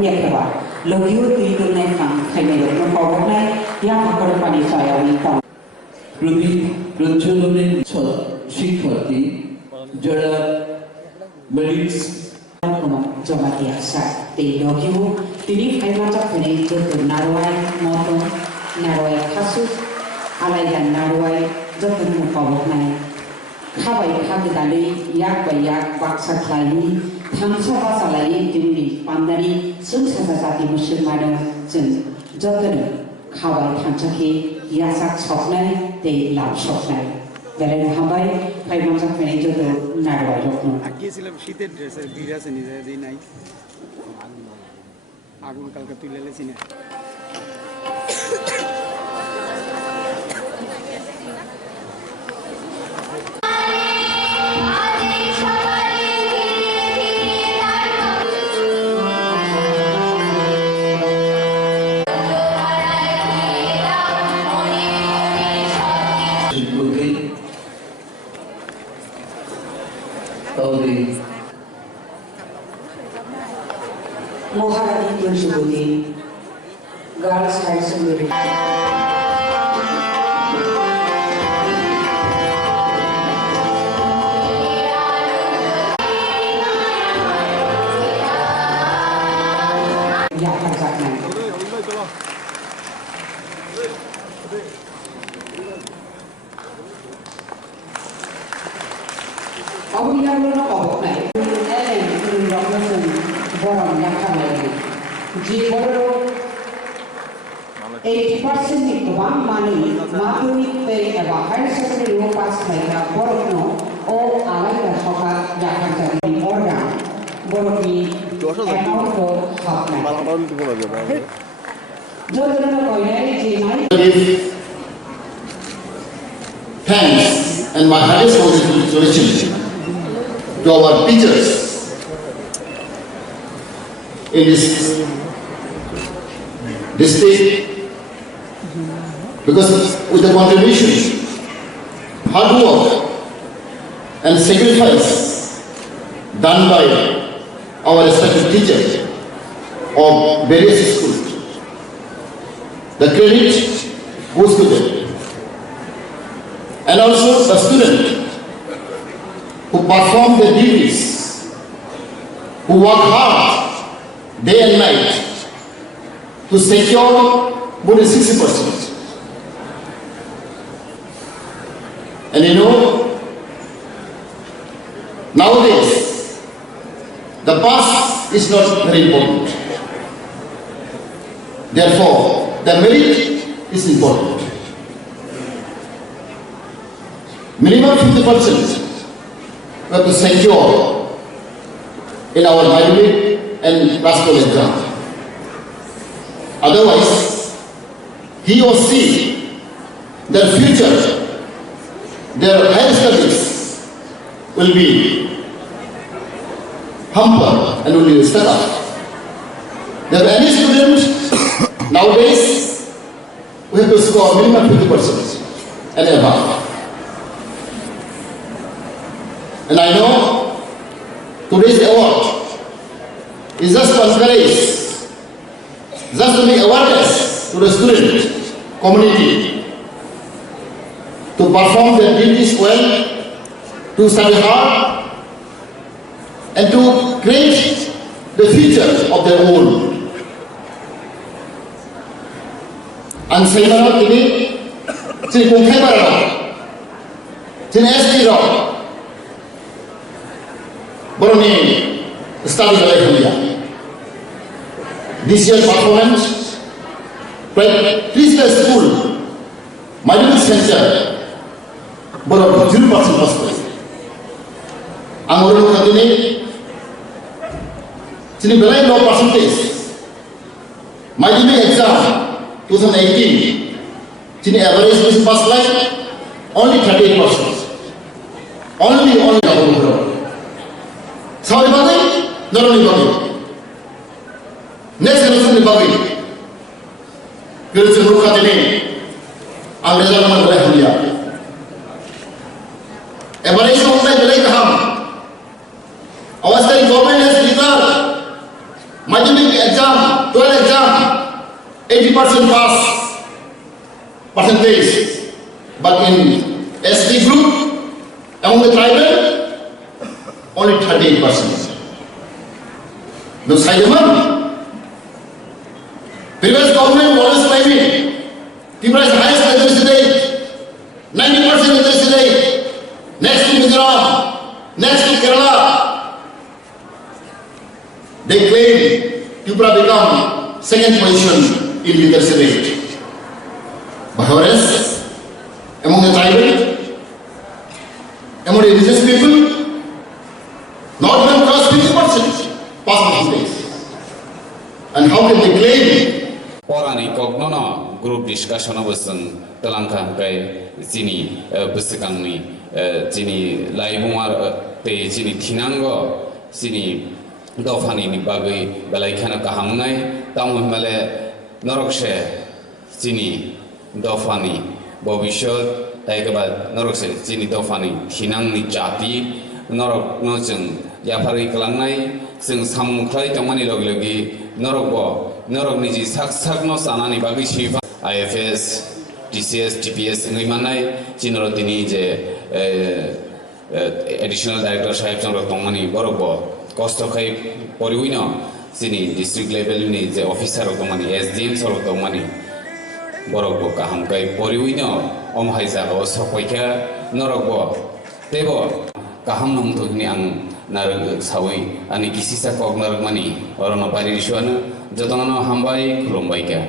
Nhật là bạn lâu yếu tuy tương lai thẳng thành ngày được nó có hôm nay ya fakir pani saya ini tahu প্রতি প্রচলনের শিক্ষার্থী যারা merits coba biasa di logiu tini hai macam ini itu naruai motor naruai kasus alai dan naruai jatuh muka waknai kabai kabai tadi yak bayak baksa lain tangsa bahasa lain tini pandari sukses saat musim ada jen jatuh kabai tangsa ki yasak soknai di lau soknai dari habai hai macam ini jatuh naruai jatuh গিয়েছিলাম শীতের ড্রেসের ভিড় আছে নিজে দিই নাই আগুন কালকে তুলে লেছি না Moharani Yoshibuti, Girls High School. Ya, exactly. Aku bilang dulu kok, nih, borong yang kami jiboro 80% itu bang mani madhurik pe eba higher secondary low pass mereka borong no o alai dan soka jangan jadi organ borong ni amount to hak na jodoh na kau ini jinai thanks and my highest congratulations to our teachers in this district because with the contribution, hard work and sacrifice done by our respected teachers of various schools, the credit goes to them. And also the student who perform their duties, who work hard day and night to secure more than 60%. And you know, nowadays, the pass is not very important. Therefore, the merit is important. Minimum 50% we have to secure in our Bible and classical exam. Otherwise, he or she, their future, their higher studies will be hampered and will be stuck up. There are any students nowadays we have to score minimum 50% and above. And I know today's award is just to encourage, just to make awareness to the student community to perform their duties well, to study hard, and to create the future of their own. And Sayyidina ini, si Kungkai Barang, si ST Rock, Boroni study life India. This year's performance, Christian School, Middle Center, Boroni 0% first place. Angoro Kadini, sini belai low percentage. Middle exam 2018, sini average was first place only 38%. Only Angoro. Sorry, buddy? Not only buddy. Next generation is buddy. There is a look at the name. Angreza naman boleh hulia. Evaluation of the belai kaham. Our state government has declared exam, 12 exam, 80% pass percentage. But in SD group, among the tribal, only 38%. No Saidaman. Previous government was claiming Tripura is the highest literacy rate, 90% literacy rate, next to Mizoram, next to Kerala. They claim Tripura become second position in literacy rate. But whereas among the tribal, among the religious people, not even cross 50% pass percentage. And how can they claim? Porani kognono group discussion obosung telangka kai jini busikangni jini laibumar te jini thinango jini dofani ni bagai balai khana kahangnai tamu male norokshe jini dofani bobishot taikaba norokshe jini dofani thinangni jati norok nojung yapari kalangnai sing samukhlai tongmani logi norokbo norok niji sak no sanani bagi shifa IFS TCS TPS ngimanai jinoro dini je additional director sahib changro tongmani borokbo kosto khai poriwino sini district level ni je officer tongmani SDM sorok tongmani borokbo kaham kai poriwino om haisa o sokoika norokbo tebo kaham nong thogni ang narag sawi ani kisisa kog narag mani orono pari risuana jotono hambai khulumbai ka